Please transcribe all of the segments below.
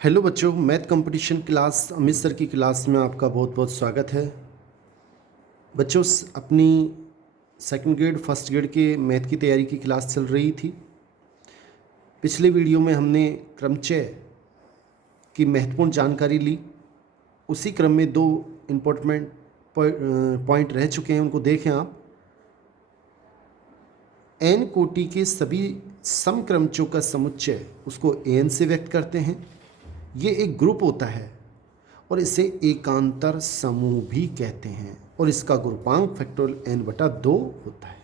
Hello बच्चों, math competition class Amit sir की class में आपका बहुत बहुत स्वागत है। बच्चों, अपनी सेकंड ग्रेड फर्स्ट ग्रेड के मैथ की तैयारी की क्लास चल रही थी। पिछले वीडियो में हमने क्रमचय की महत्वपूर्ण जानकारी ली। उसी क्रम में दो इम्पोर्टेंट पॉइंट रह चुके हैं, उनको देखें आप। एन कोटि के सभी समक्रमचों का समुच्चय उसको एन से व्यक्त करते हैं। ये एक ग्रुप होता है और इसे एकांतर समूह भी कहते हैं और इसका ग्रुपांक फैक्टोरियल n बटा 2 होता है।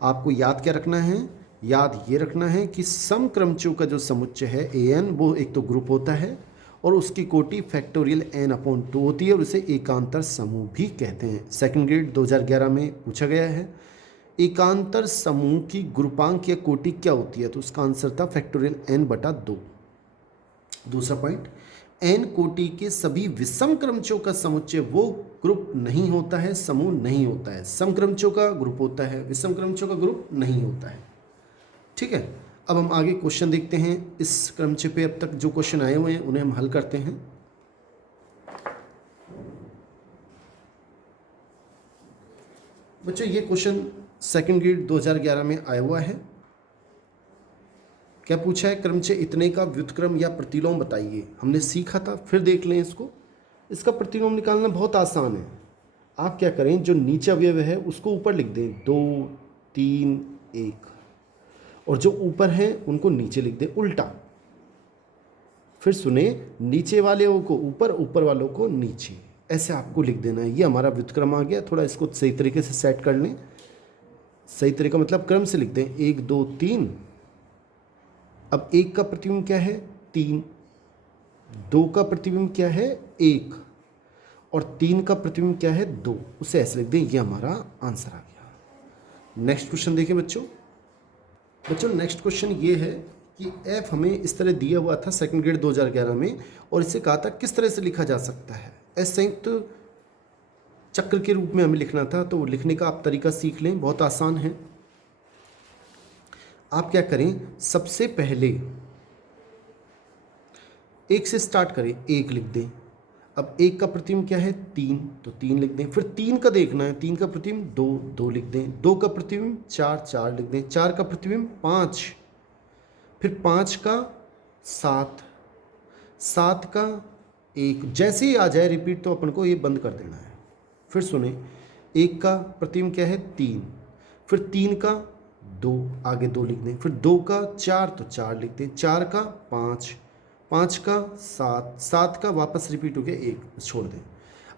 आपको याद क्या रखना है? याद ये रखना है कि समक्रमचों का जो समुच्चय है an वो एक तो ग्रुप होता है और उसकी कोटि फैक्टोरियल n/2 होती है और इसे एकांतर समूह भी कहते हैं। सेकंड ग्रेड 2011 में पूछा गया है एकांतर समूह की ग्रुपांक या कोटि क्या होती है, तो उसका आंसर था फैक्टोरियल n बटा 2। दूसरा पॉइंट, एन कोटि के सभी विषम क्रमचों का समुच्चय वो ग्रुप नहीं होता है, समूह नहीं होता है। सम क्रमचों का ग्रुप होता है, विषम क्रमचों का ग्रुप नहीं होता है। ठीक है, अब हम आगे क्वेश्चन देखते हैं। इस क्रमचय पे अब तक जो क्वेश्चन आए हुए हैं उन्हें हम हल करते हैं। बच्चों, ये क्वेश्चन सेकंड ग्रेड 2011 में आया हुआ है। क्या पूछा है? क्रमचय इतने का व्युत्क्रम या प्रतिलोम बताइए। हमने सीखा था, फिर देख लें इसको। इसका प्रतिलोम निकालना बहुत आसान है। आप क्या करें, जो नीचे अवयव है उसको ऊपर लिख दें, 2 3 1, और जो ऊपर हैं उनको नीचे लिख दें उल्टा। फिर सुने, नीचे वाले को ऊपर, ऊपर वालों को नीचे, ऐसे आपको लिख देना है। ये हमारा व्युत्क्रम आ गया। थोड़ा इसको सही तरीके से सेट कर लें। सही तरीका मतलब क्रम से लिख दें, 1 2 3। अब 1 का प्रतिबिंब क्या है? 3। 2 का प्रतिबिंब क्या है? 1। और 3 का प्रतिबिंब क्या है? 2। उसे ऐसे लिख दें। ये हमारा आंसर आ गया। नेक्स्ट क्वेश्चन देखें बच्चों। नेक्स्ट क्वेश्चन ये है कि एफ हमें इस तरह दिया हुआ था सेकंड ग्रेड 2011 में, और इससे कहा था किस तरह से लिखा जा सकता है। एस संयुक्त चक्र के रूप में हमें लिखना था, तो लिखने का आप तरीका सीख लें, बहुत आसान है। आप क्या करें, सबसे पहले 1 से स्टार्ट करें, 1 लिख दें। अब 1 का प्रतिबिंब क्या है? 3, तो 3 लिख दें। फिर 3 का देखना है, 3 का प्रतिबिंब 2, 2 लिख दें। 2 का प्रतिबिंब 4, 4 लिख दें। 4 का प्रतिबिंब 5, फिर 5 का 7, 7 का 1। जैसे ही आ जाए रिपीट तो अपन को ये बंद कर देना है। फिर सुने, 1 का प्रतिबिंब क्या है? 3, फिर 3 का 2, आगे 2 लिख दें। फिर 2 का 4, तो 4 लिख दें। 4 का 5, 5 का 7, 7 का वापस रिपीट हो गया 1, छोड़ दें।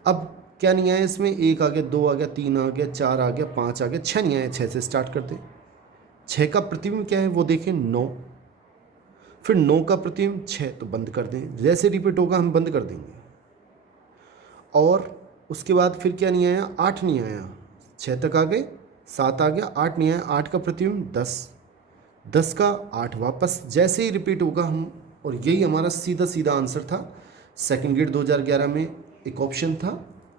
अब क्या नहीं आया इसमें? 1 आ गया, 2 आ गया, 3 आ गया, 4 आ गया, 5 आ गया, 6 नहीं आया। 6 से स्टार्ट कर दें। 6 का प्रतिबिंब क्या है वो देखें, 9। फिर 9 का प्रतिबिंब 6, तो बंद कर दें। जैसे रिपीट होगा हम बंद कर देंगे। और उसके बाद फिर क्या नहीं आया? 8 नहीं आया। 6 तक आ गए, 7 आ गया, 8 नहीं आया। 8 का प्रतिबिंब 10, 10 का 8 वापस। जैसे ही रिपीट होगा हम, और यही हमारा सीधा सीधा आंसर था। सेकंड ग्रेड 2011 में एक ऑप्शन था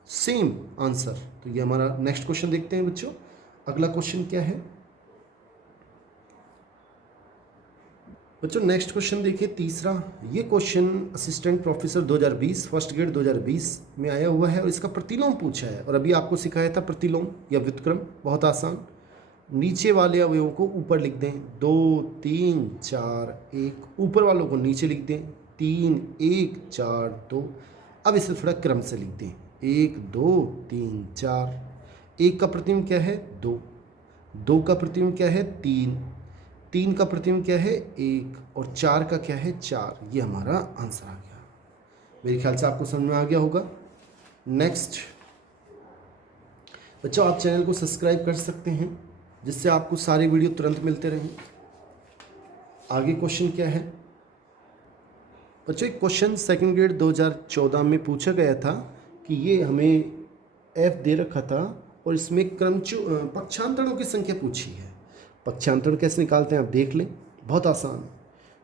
सेम आंसर। तो ये हमारा नेक्स्ट क्वेश्चन देखते हैं बच्चों। अगला क्वेश्चन क्या है बच्चों? नेक्स्ट क्वेश्चन देखिए, तीसरा। ये question assistant professor 2020 first grade 2020 में आया हुआ है और इसका प्रतिलोम पूछा है। और अभी आपको सिखाया था प्रतिलोम या व्युत्क्रम, बहुत आसान। नीचे वाले अवयवों को ऊपर लिख दें, 2 3 4 1। ऊपर वालों को नीचे लिख दें, 3 1 4 2। अब इसे थोड़ा क्रम से लिख दें, 1 2 3 4। 1 का प्रतिबिंब क्या है? 2। 2 का प्रतिबिंब क्या है? 3। 3 का प्रतिबिंब क्या है? 1। और 4 का क्या है? 4। ये हमारा आंसर आ गया। मेरे ख्याल से आपको समझ में आ गया होगा। नेक्स्ट बच्चों, आप चैनल को सब्सक्राइब कर सकते हैं जिससे आपको सारे वीडियो तुरंत मिलते रहें। आगे क्वेश्चन क्या है बच्चों? एक क्वेश्चन सेकंड ग्रेड 2014 में पूछा गया था कि ये हमें एफ दे रखा था और इसमें पक्षांतरों की संख्या पूछी है। पक्षांतरण कैसे निकालते हैं आप देख लें, बहुत आसान है।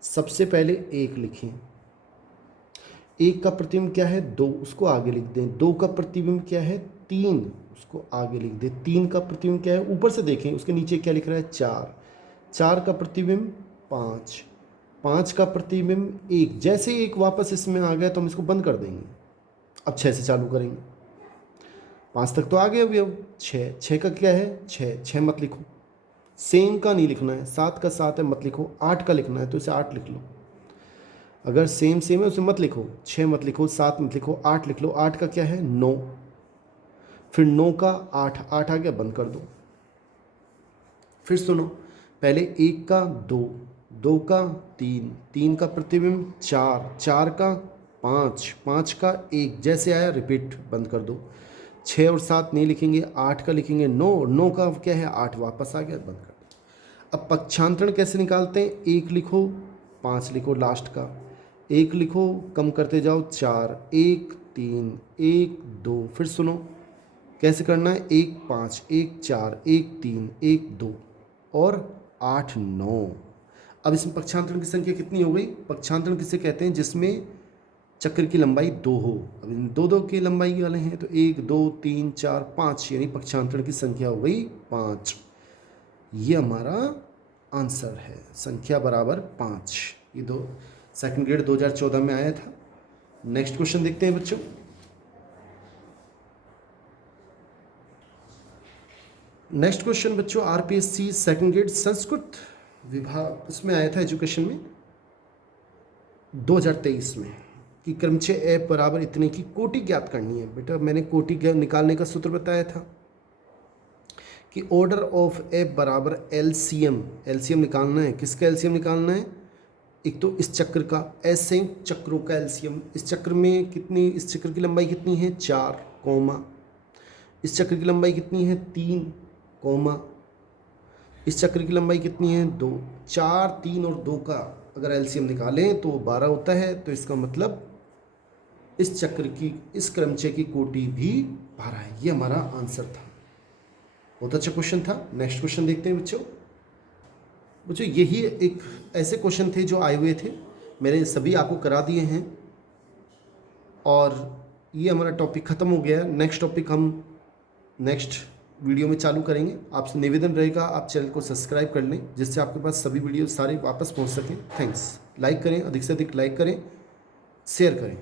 सबसे पहले 1 लिखें। 1 का प्रतिबिंब क्या है? 2, उसको आगे लिख दें। 2 का प्रतिबिंब क्या है? 3, उसको आगे लिख दें। 3 का प्रतिबिंब क्या है? ऊपर से देखें, उसके नीचे क्या लिख रहा है? 4। 4 का प्रतिबिंब 5। 5 का प्रतिबिंब 1, जैसे ही 1 वापस इसमें आ गया तो हम इसको बंद कर देंगे। अब 6 से चालू करेंगे, 5 तक तो आ गया अभी। अब 6 का क्या है, 6 मत लिखो, सेम का नहीं लिखना है, 7 का 7 है मत लिखो, 8 का लिखना है तो इसे 8 लिख लो। अगर सेम है उसे मत लिखो, 6 मत लिखो, 7 मत लिखो, 8 लिख लो। 8 का क्या है, 9, फिर 9 का 8, 8 आ गया, बंद कर दो। फिर सुनो, पहले 1 का 2, 2 का 3, 3 का प्रतिबिंब 4, 4 का 5, 5 का 1, जैसे आया रिपीट, बंद कर दो। 6 और 7 नहीं लिखेंगे, 8 का लिखेंगे, 9, 9 का क्या है 8, वापस आ गया, बंद कर दो। अब पक्षांतरण कैसे निकालते हैं, 1 लिखो, 5 लिखो लास्ट का, 1 लिखो, कम करते जाओ, 4, 1 3, 1 2, फिर सुनो कैसे करना है, 1 5, 1 4, 1 3, 1 2 और 8 9। अब इसमें पक्षांतरण की संख्या कितनी हो गई, पक्षांतरण किसे कहते हैं, जिसमें चक्र की लंबाई 2 हो। अब इन 2 की लंबाई वाले हैं तो 1 2 3 4 5, यानी पक्षांतरण की संख्या हो गई 5। ये हमारा आंसर है, संख्या बराबर 5। ये सेकंड ग्रेड 2014 में आया था। नेक्स्ट क्वेश्चन देखते हैं बच्चों। नेक्स्ट क्वेश्चन बच्चों, आरपीएससी सेकंड ग्रेड संस्कृत विभाग, उसमें आया था एजुकेशन में 2023 में, कि क्रमचय एफ बराबर इतने की कोटि ज्ञात करनी है। बेटा मैंने कोटि निकालने का सूत्र बताया था कि ऑर्डर ऑफ एफ बराबर एलसीएम, एलसीएम निकालना है। किसका एलसीएम निकालना है, एक तो इस चक्र का, असंख्य चक्रों का एलसीएम। इस चक्र में कितनी, इस चक्र की लंबाई कितनी है 4, कॉमा, इस चक्र की लंबाई कितनी है 3, कॉमा, इस चक्र की लंबाई कितनी है 2। 4, 3 और 2 का अगर एलसीएम निकालें तो 12 होता है। तो इसका मतलब इस चक्र की, इस क्रमचय की कोटि भी 12 है। ये हमारा आंसर था। बहुत अच्छा क्वेश्चन था। नेक्स्ट क्वेश्चन देखते हैं बच्चों। बच्चों यही एक ऐसे क्वेश्चन थे जो आए हुए थे, मैंने सभी आपको करा दिए हैं और ये हमारा टॉपिक ख़त्म हो गया है। नेक्स्ट टॉपिक हम नेक्स्ट वीडियो में चालू करेंगे। आपसे निवेदन रहेगा आप चैनल को सब्सक्राइब कर लें, जिससे आपके पास सभी वीडियो सारे वापस पहुंच सकें। थैंक्स। लाइक करें, अधिक से अधिक लाइक करें, शेयर करें।